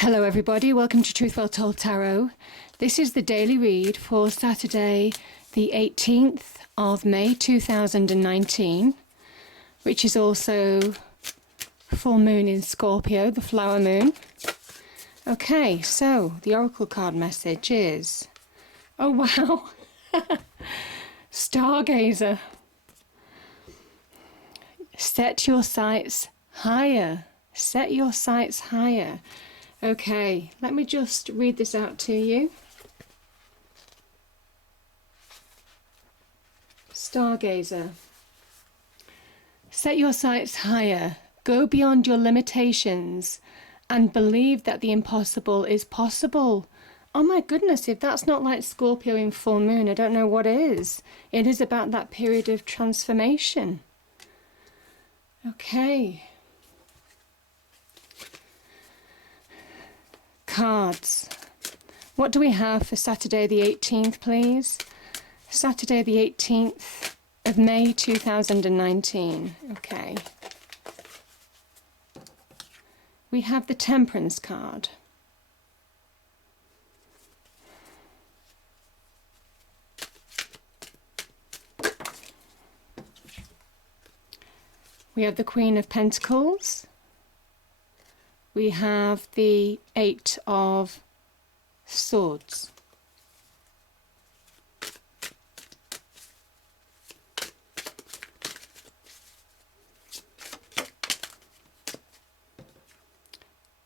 Hello everybody, welcome to Truth Well Told Tarot. This is the daily read for Saturday the 18th of May 2019, which is also full moon in Scorpio, the flower moon. Okay, so the oracle card message is, oh wow, Stargazer. Set your sights higher. Set your sights higher. Okay, let me just read this out to you. Stargazer. Set your sights higher. Go beyond your limitations and believe that the impossible is possible. Oh my goodness, if that's not like Scorpio in full moon, I don't know what is. It is about that period of transformation. Okay. Cards. What do we have for Saturday the 18th, please? Saturday the 18th of May 2019. Okay. We have the Temperance card. We have the Queen of Pentacles. We have the Eight of Swords.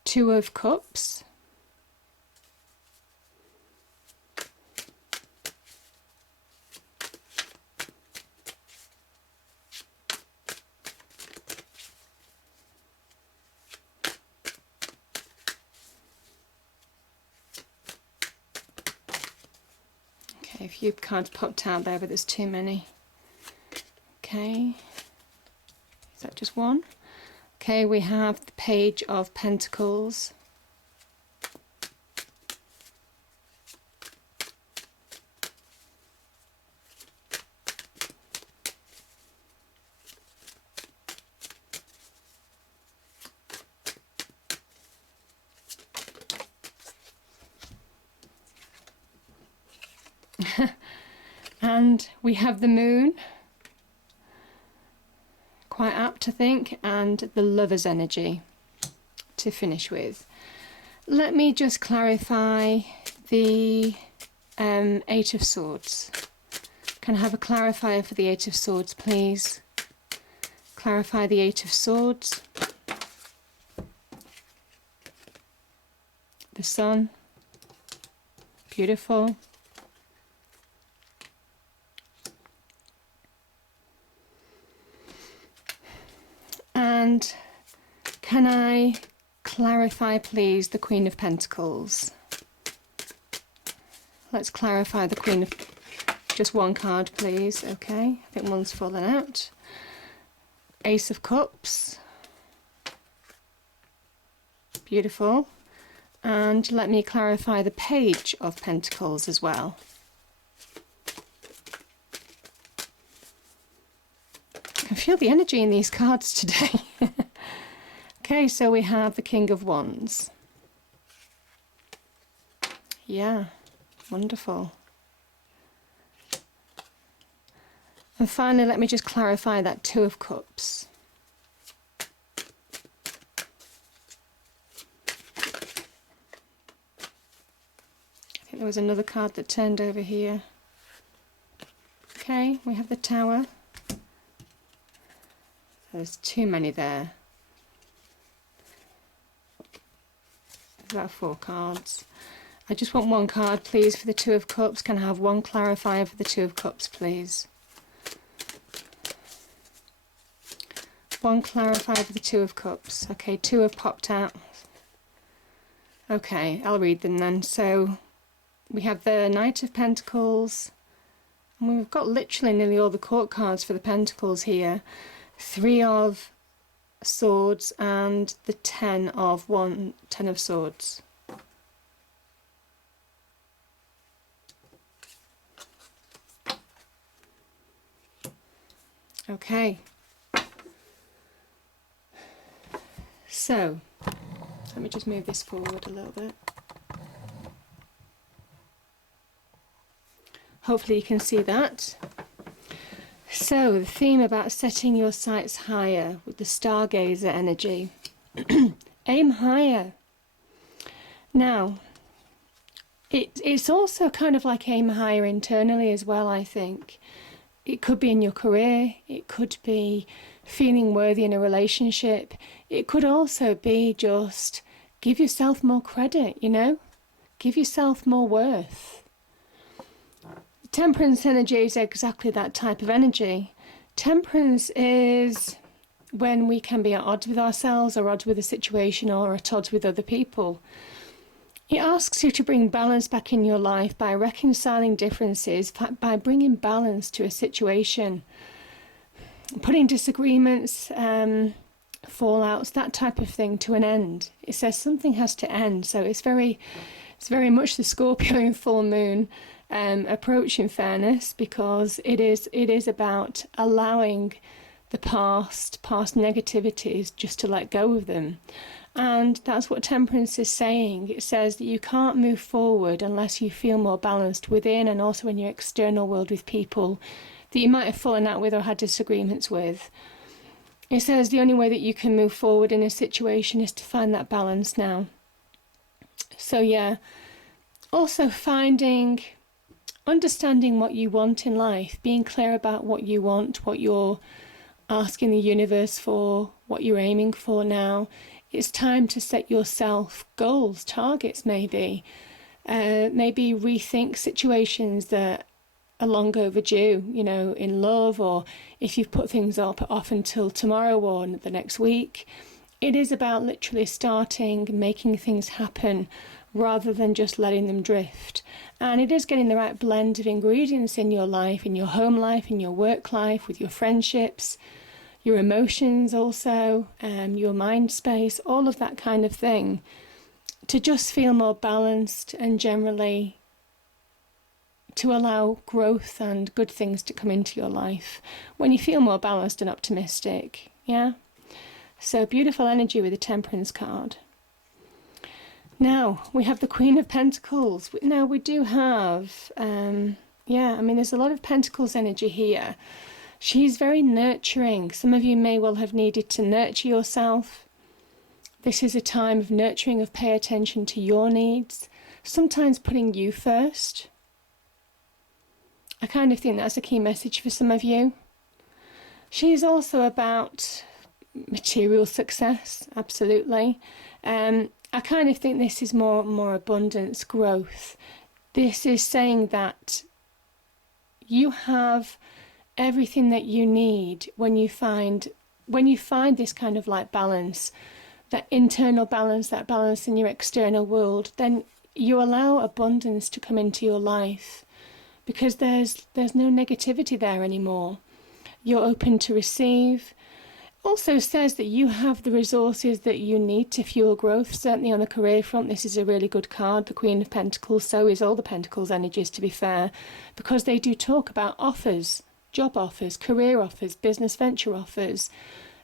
Two of Cups. A few cards popped out there, but there's too many. Okay, is that just one? Okay, we have the Page of Pentacles. And we have the Moon, quite apt to think, and the Lover's energy to finish with. Let me just clarify the Eight of Swords. Can I have a clarifier for the Eight of Swords, please? Clarify the Eight of Swords. The Sun. Beautiful. And can I clarify, please, the Queen of Pentacles? Let's clarify the Queen of... Just one card, please. Okay, I think one's fallen out. Ace of Cups. Beautiful. And let me clarify the Page of Pentacles as well. I feel the energy in these cards today. Okay, so we have the King of Wands. Yeah, wonderful. And finally, let me just clarify that Two of Cups. I think there was another card that turned over here. Okay, we have the Tower. There's too many there. There's about 4 cards. I just want one card, please, for the Two of Cups. Can I have one clarifier for the Two of Cups, please? One clarifier for the Two of Cups. Okay, 2 have popped out. Okay, I'll read them then. So we have the Knight of Pentacles. And we've got literally nearly all the court cards for the Pentacles here. 3 of Swords and the Ten of Swords. Okay. So Let me just move this forward a little bit. Hopefully you can see that. So the theme about setting your sights higher with the stargazer energy. Aim higher. Now, it's also kind of like aim higher internally as well, I think. It could be in your career. It could be feeling worthy in a relationship. It could also be just give yourself more credit, you know? Give yourself more worth. Temperance energy is exactly that type of energy. Temperance is when we can be at odds with ourselves or odds with a situation or at odds with other people. It asks you to bring balance back in your life by reconciling differences, by bringing balance to a situation, putting disagreements, fallouts, that type of thing to an end. It says something has to end, so it's very much the Scorpio in full moon approach, in fairness, because it is about allowing the past negativities just to let go of them. And that's what Temperance is saying. It says that you can't move forward unless you feel more balanced within and also in your external world with people that you might have fallen out with or had disagreements with. It says the only way that you can move forward in a situation is to find that balance now. So yeah, also understanding what you want in life, being clear about what you want, what you're asking the universe for, what you're aiming for now. It's time to set yourself goals, targets maybe. Maybe rethink situations that are long overdue, you know, in love, or if you've put things off until tomorrow or the next week. It is about literally starting, making things happen rather than just letting them drift. And it is getting the right blend of ingredients in your life, in your home life, in your work life, with your friendships, your emotions also, your mind space, all of that kind of thing, to just feel more balanced and generally to allow growth and good things to come into your life when you feel more balanced and optimistic. Yeah? So beautiful energy with the Temperance card. Now, we have the Queen of Pentacles. Now, we do have, there's a lot of Pentacles energy here. She's very nurturing. Some of you may well have needed to nurture yourself. This is a time of nurturing, of pay attention to your needs, sometimes putting you first. I kind of think that's a key message for some of you. She's also about material success, absolutely. I kind of think this is more abundance, growth. This is saying that you have everything that you need when you find this kind of like balance, that internal balance, that balance in your external world, then you allow abundance to come into your life because there's no negativity there anymore. You're open to receive. Also says that you have the resources that you need to fuel growth. Certainly on the career front, this is a really good card, the Queen of Pentacles. So is all the Pentacles energies, to be fair, because they do talk about offers, job offers, career offers, business venture offers,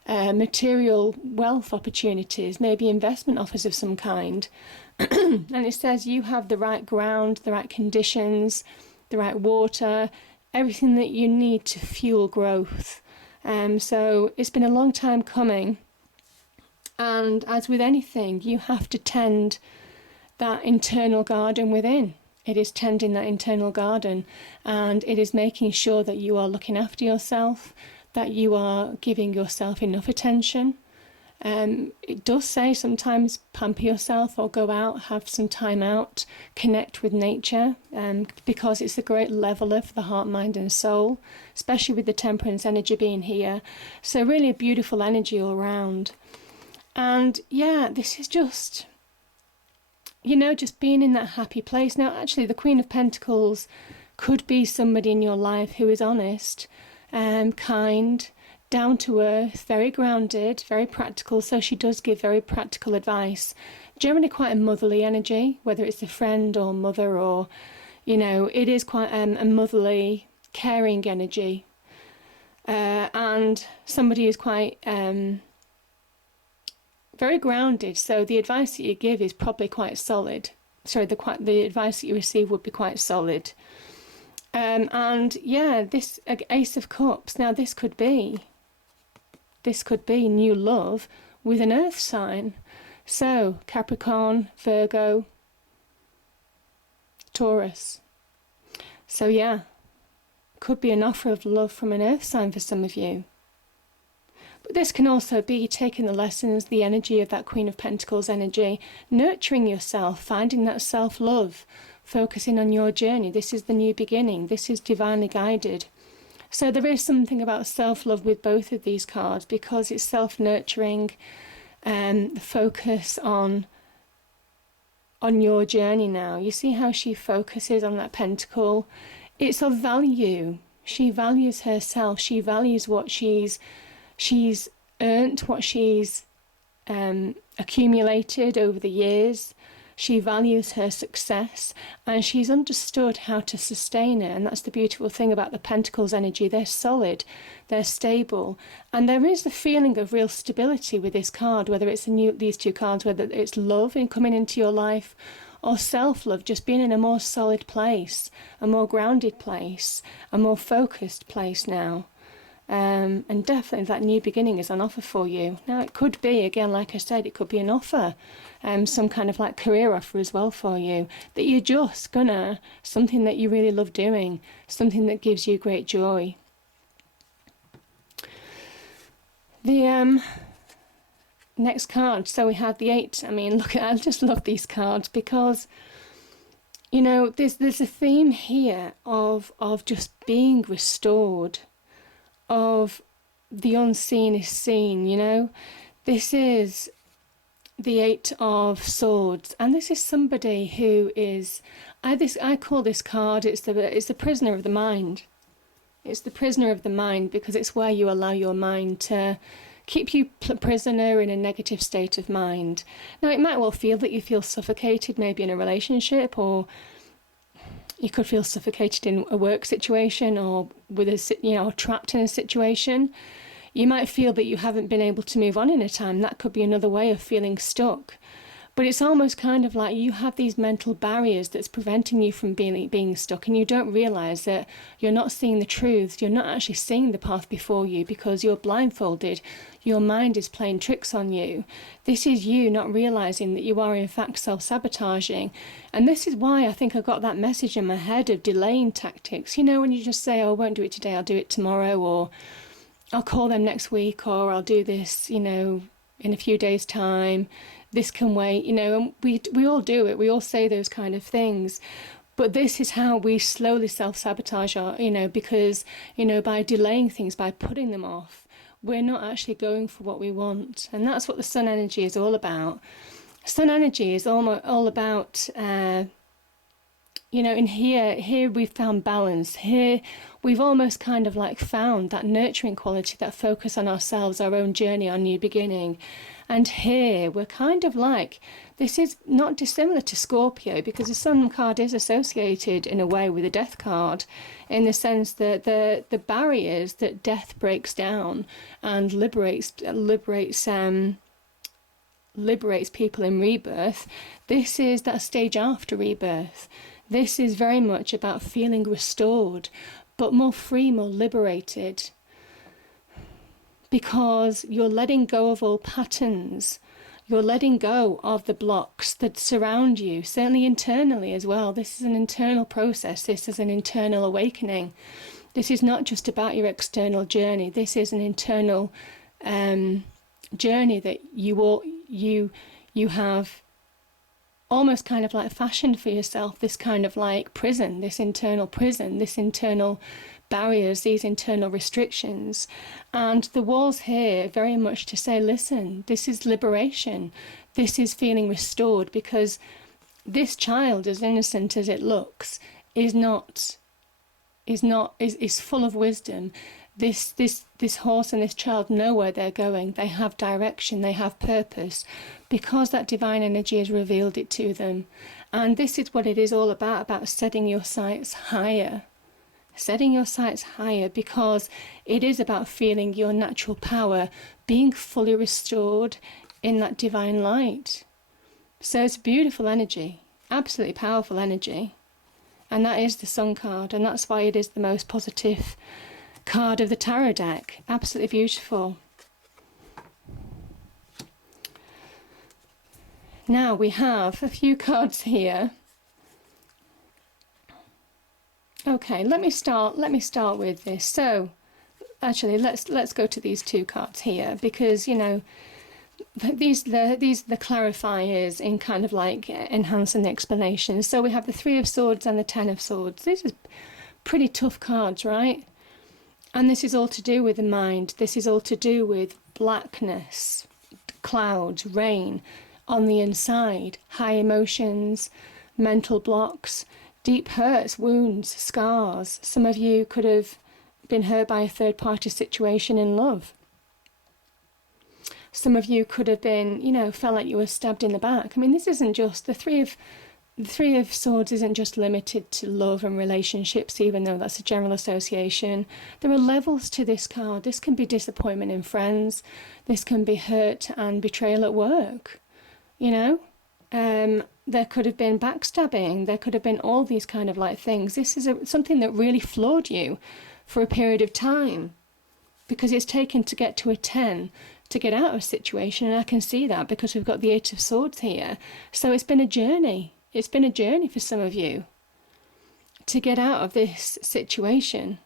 material wealth opportunities, maybe investment offers of some kind. And it says you have the right ground, the right conditions, the right water, everything that you need to fuel growth. So it's been a long time coming, and as with anything, you have to tend that internal garden within. It is tending that internal garden, and it is making sure that you are looking after yourself, that you are giving yourself enough attention. It does say sometimes pamper yourself or go out, have some time out, connect with nature, because it's a great leveler for the heart, mind and soul, especially with the Temperance energy being here. So really a beautiful energy all around. And yeah, this is just, just being in that happy place. Now, actually, the Queen of Pentacles could be somebody in your life who is honest, kind, down to earth, very grounded, very practical. So she does give very practical advice. Generally quite a motherly energy, whether it's a friend or mother or, it is quite a motherly, caring energy. And somebody is quite very grounded. So the advice that you give is probably quite solid. Sorry, the advice that you receive would be quite solid. And yeah, this Ace of Cups. Now this could be new love with an earth sign. So Capricorn, Virgo, Taurus. So yeah, could be an offer of love from an earth sign for some of you. But this can also be taking the lessons, the energy of that Queen of Pentacles energy, nurturing yourself, finding that self-love, focusing on your journey. This is the new beginning. This is divinely guided. So there is something about self-love with both of these cards, because it's self-nurturing, the focus on your journey now. You see how she focuses on that pentacle? It's of value. She values herself. She values what she's earned, what she's accumulated over the years. She values her success, and she's understood how to sustain it. And that's the beautiful thing about the Pentacles energy. They're solid, they're stable, and there is a feeling of real stability with this card, whether it's these two cards, whether it's love in coming into your life, or self-love, just being in a more solid place, a more grounded place, a more focused place now. And definitely that new beginning is on offer for you. Now it could be, again, like I said, it could be an offer, some kind of like career offer as well for you, that you're just gonna, something that you really love doing, something that gives you great joy. The next card, so we have the 8. I mean, look, I just love these cards because, you know, there's a theme here of just being restored, of the unseen is seen, you know. This is the 8 of Swords, and this is somebody who is, I call this card, it's the prisoner of the mind. It's the prisoner of the mind, because it's where you allow your mind to keep you prisoner in a negative state of mind. Now it might well feel that you feel suffocated, maybe in a relationship, or you could feel suffocated in a work situation, or with trapped in a situation. You might feel that you haven't been able to move on in a time. That could be another way of feeling stuck. But it's almost kind of like you have these mental barriers that's preventing you from being stuck, and you don't realise that you're not seeing the truth. You're not actually seeing the path before you because you're blindfolded. Your mind is playing tricks on you. This is you not realising that you are in fact self-sabotaging. And this is why I think I got that message in my head of delaying tactics. You know, when you just say, oh, I won't do it today, I'll do it tomorrow, or I'll call them next week, or I'll do this, you know, in a few days' time. This can wait, you know, and we all do it. We all say those kind of things. But this is how we slowly self-sabotage because, you know, by delaying things, by putting them off, we're not actually going for what we want. And that's what the sun energy is all about. Sun energy is all about, you know, in here we've found balance. Here we've almost kind of like found that nurturing quality, that focus on ourselves, our own journey, our new beginning. And here we're kind of like, this is not dissimilar to Scorpio, because the Sun card is associated in a way with the Death card, in the sense that the barriers that death breaks down and liberates people in rebirth. This is that stage after rebirth. This is very much about feeling restored, but more free, more liberated. Because you're letting go of all patterns. You're letting go of the blocks that surround you, certainly internally as well. This is an internal process. This is an internal awakening. This is not just about your external journey. This is an internal journey that you have almost kind of like fashioned for yourself, this kind of like prison, this internal barriers, these internal restrictions. And the walls here very much to say, listen, this is liberation. This is feeling restored, because this child, as innocent as it looks, is full of wisdom. This horse and this child know where they're going. They have direction, they have purpose, because that divine energy has revealed it to them. And this is what it is all about setting your sights higher. Setting your sights higher, because it is about feeling your natural power, being fully restored in that divine light. So it's beautiful energy, absolutely powerful energy. And that is the Sun card, and that's why it is the most positive card of the tarot deck. Absolutely beautiful. Now we have a few cards here. Okay, let me start with this. So actually let's go to these two cards here, because you know these are the clarifiers in kind of like enhancing the explanation. So we have the Three of Swords and the Ten of Swords. These are pretty tough cards, right? And this is all to do with the mind. This is all to do with blackness, clouds, rain on the inside, high emotions, mental blocks, deep hurts, wounds, scars. Some of you could have been hurt by a third-party situation in love. Some of you could have been, you know, felt like you were stabbed in the back. I mean, this isn't just, the Three of Swords isn't just limited to love and relationships, even though that's a general association. There are levels to this card. This can be disappointment in friends. This can be hurt and betrayal at work, you know. There could have been backstabbing. There could have been all these kind of like things. This is something that really floored you for a period of time, because it's taken to get to a 10 to get out of a situation, and I can see that because we've got the Eight of Swords here. So it's been a journey. It's been a journey for some of you to get out of this situation.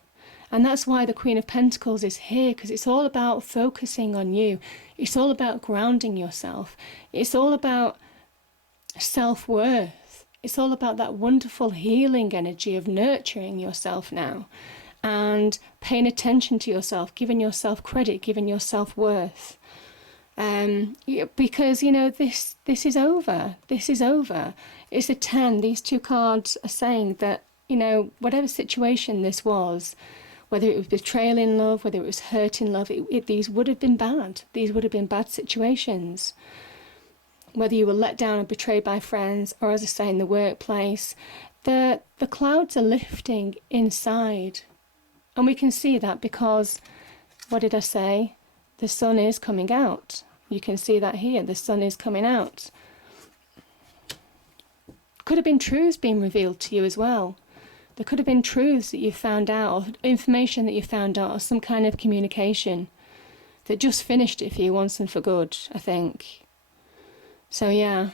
And that's why the Queen of Pentacles is here, because it's all about focusing on you. It's all about grounding yourself. It's all about self-worth. It's all about that wonderful healing energy of nurturing yourself now and paying attention to yourself, giving yourself credit, giving yourself worth. Because, you know, this is over. This is over. It's a 10. These two cards are saying that, you know, whatever situation this was, whether it was betrayal in love, whether it was hurt in love, these would have been bad. These would have been bad situations. Whether you were let down or betrayed by friends, or as I say, in the workplace, the clouds are lifting inside. And we can see that because, what did I say? The sun is coming out. You can see that here. The sun is coming out. Could have been truths being revealed to you as well. There could have been truths that you found out, or information that you found out, or some kind of communication that just finished it for you once and for good, I think. So yeah.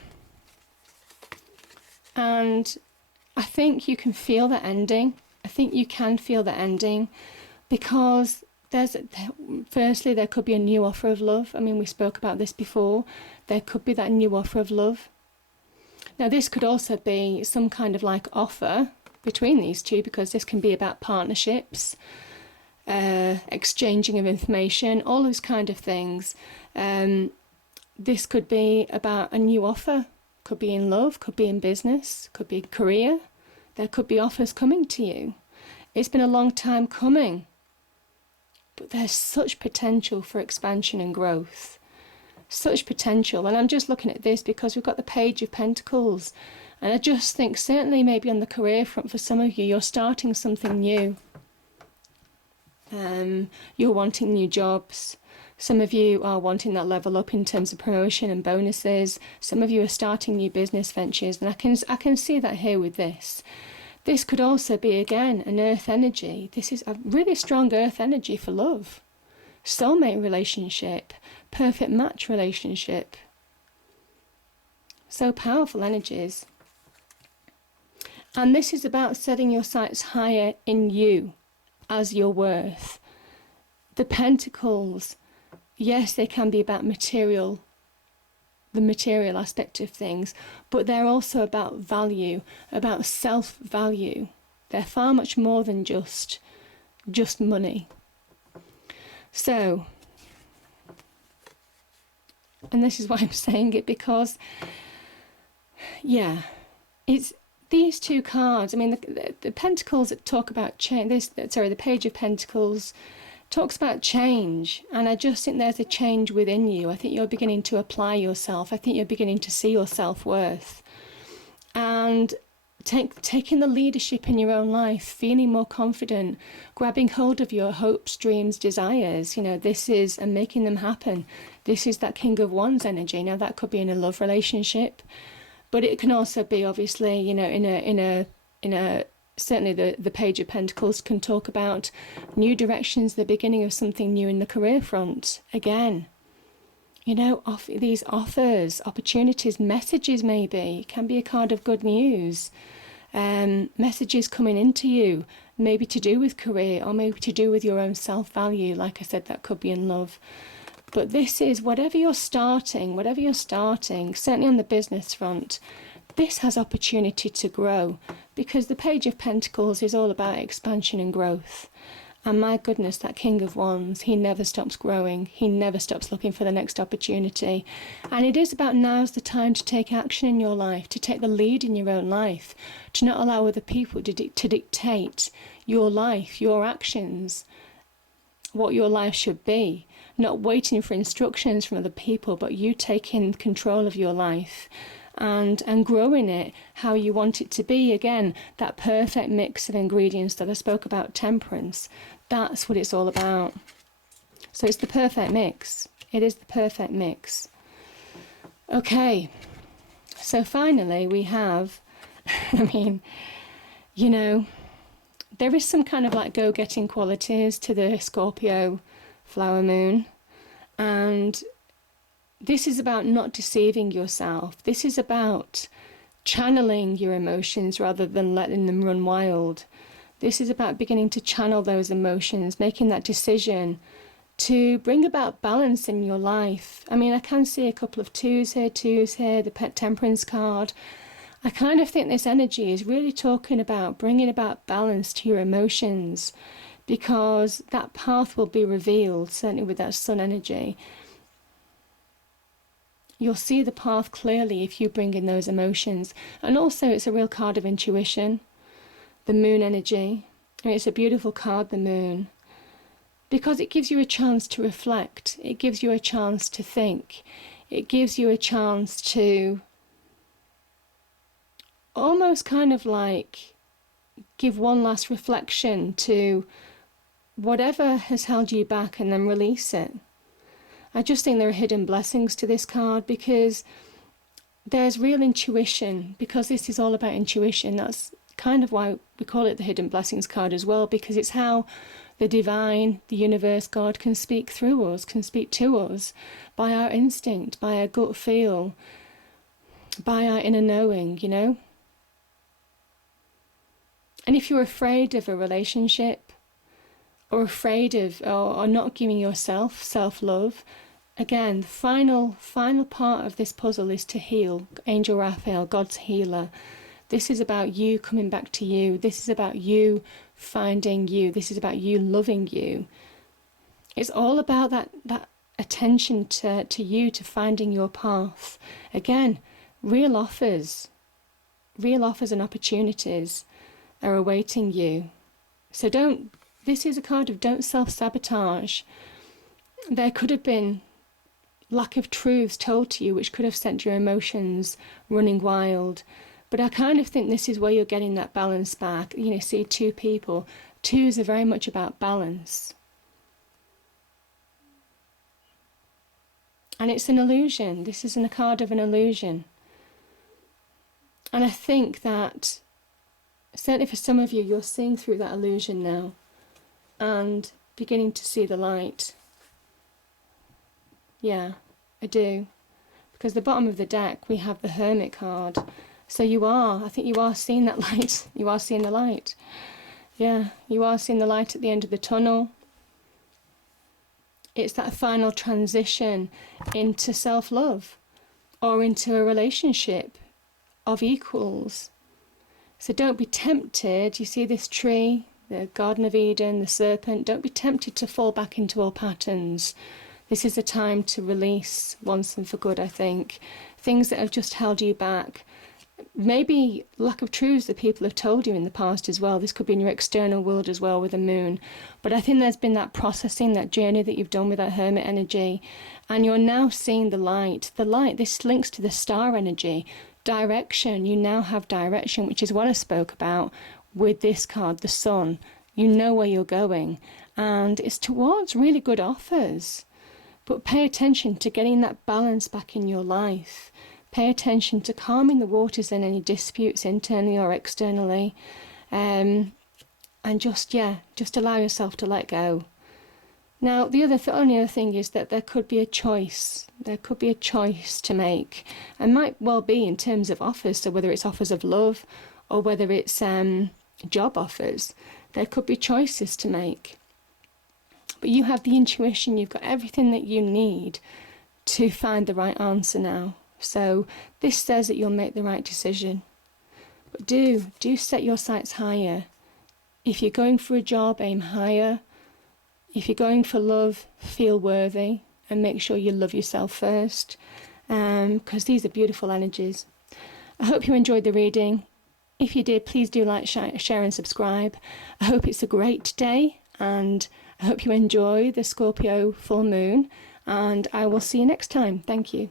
And I think you can feel the ending. I think you can feel the ending, because firstly, there could be a new offer of love. I mean, we spoke about this before. There could be that new offer of love. Now, this could also be some kind of like offer between these two, because this can be about partnerships, exchanging of information, all those kind of things. This could be about a new offer. Could be in love, could be in business, could be career. There could be offers coming to you. It's been a long time coming, but there's such potential for expansion and growth. Such potential. And I'm just looking at this because we've got the Page of Pentacles. And I just think certainly maybe on the career front for some of you, you're starting something new. You're wanting new jobs. Some of you are wanting that level up in terms of promotion and bonuses. Some of you are starting new business ventures, and I can see that here with this. This could also be, again, an earth energy. This is a really strong earth energy for love. Soulmate relationship, perfect match relationship. So powerful energies. And this is about setting your sights higher in you as your worth. The Pentacles, yes, they can be about material, the material aspect of things, but they're also about value, about self-value. They're far much more than just money. So, and this is why I'm saying it, because, yeah, it's these two cards. I mean, the Pentacles that talk about change, the Page of Pentacles talks about change, and I just think there's a change within you. I think you're beginning to apply yourself. I think you're beginning to see your self-worth. And taking the leadership in your own life, feeling more confident, grabbing hold of your hopes, dreams, desires, this is, and making them happen. This is that King of Wands energy. Now that could be in a love relationship, but it can also be obviously, in a certainly the Page of Pentacles can talk about new directions, the beginning of something new in the career front. Again, these offers, opportunities, messages maybe. It can be a card of good news. Messages coming into you, maybe to do with career or maybe to do with your own self-value. Like I said, that could be in love. But this is whatever you're starting, certainly on the business front, this has opportunity to grow, because the Page of Pentacles is all about expansion and growth. And my goodness, that King of Wands, he never stops growing. He never stops looking for the next opportunity. And it is about now's the time to take action in your life, to take the lead in your own life, to not allow other people to dictate your life, your actions, what your life should be. Not waiting for instructions from other people, but you taking control of your life and growing it how you want it to be. Again, that perfect mix of ingredients that I spoke about, temperance, that's what it's all about. So it's the perfect mix. It is the perfect mix. Okay, so finally we have, there is some kind of like go-getting qualities to the Scorpio flower moon, and this is about not deceiving yourself. This is about channeling your emotions rather than letting them run wild. This is about beginning to channel those emotions, making that decision to bring about balance in your life. I can see a couple of twos here, the Temperance card. I kind of think this energy is really talking about bringing about balance to your emotions, because that path will be revealed, certainly with that Sun energy. You'll see the path clearly if you bring in those emotions. And also it's a real card of intuition, the Moon energy. It's a beautiful card, the Moon, because it gives you a chance to reflect. It gives you a chance to think. It gives you a chance to almost kind of like give one last reflection to whatever has held you back and then release it. I just think there are hidden blessings to this card, because there's real intuition, because this is all about intuition. That's kind of why we call it the hidden blessings card as well, because it's how the divine, the universe, God can speak through us, can speak to us by our instinct, by our gut feel, by our inner knowing, And if you're afraid of a relationship, or afraid of, or not giving yourself self-love, again, the final part of this puzzle is to heal. Angel Raphael, God's healer. This is about you coming back to you. This is about you finding you. This is about you loving you. It's all about that attention to you, to finding your path. Again, real offers and opportunities are awaiting you. So this is a card of don't self-sabotage. There could have been lack of truths told to you which could have sent your emotions running wild. But I kind of think this is where you're getting that balance back. See two people. Twos are very much about balance. And it's an illusion. This isn't a card of an illusion. And I think that, certainly for some of you, you're seeing through that illusion now and beginning to see the light. Yeah, I do. Because the bottom of the deck, we have the Hermit card. So I think you are seeing that light. You are seeing the light. Yeah, you are seeing the light at the end of the tunnel. It's that final transition into self-love or into a relationship of equals. So don't be tempted. You see this tree, the Garden of Eden, the serpent. Don't be tempted to fall back into old patterns. This is a time to release once and for good, I think. Things that have just held you back. Maybe lack of truths that people have told you in the past as well. This could be in your external world as well with the moon. But I think there's been that processing, that journey that you've done with that Hermit energy. And you're now seeing the light. The light, this links to the star energy. direction. You now have direction, which is what I spoke about with this card, the Sun. You know where you're going, and it's towards really good offers. But pay attention to getting that balance back in your life. Pay attention to calming the waters in any disputes internally or externally. And just allow yourself to let go. Now, the only other thing is that there could be a choice. There could be a choice to make. And might well be in terms of offers, so whether it's offers of love or whether it's job offers, there could be choices to make. But you have the intuition, you've got everything that you need to find the right answer now. So this says that you'll make the right decision. But do set your sights higher. If you're going for a job, aim higher. If you're going for love, feel worthy and make sure you love yourself first, because these are beautiful energies. I hope you enjoyed the reading. If you did, please do like, share and subscribe. I hope it's a great day, and I hope you enjoy the Scorpio full moon, and I will see you next time. Thank you.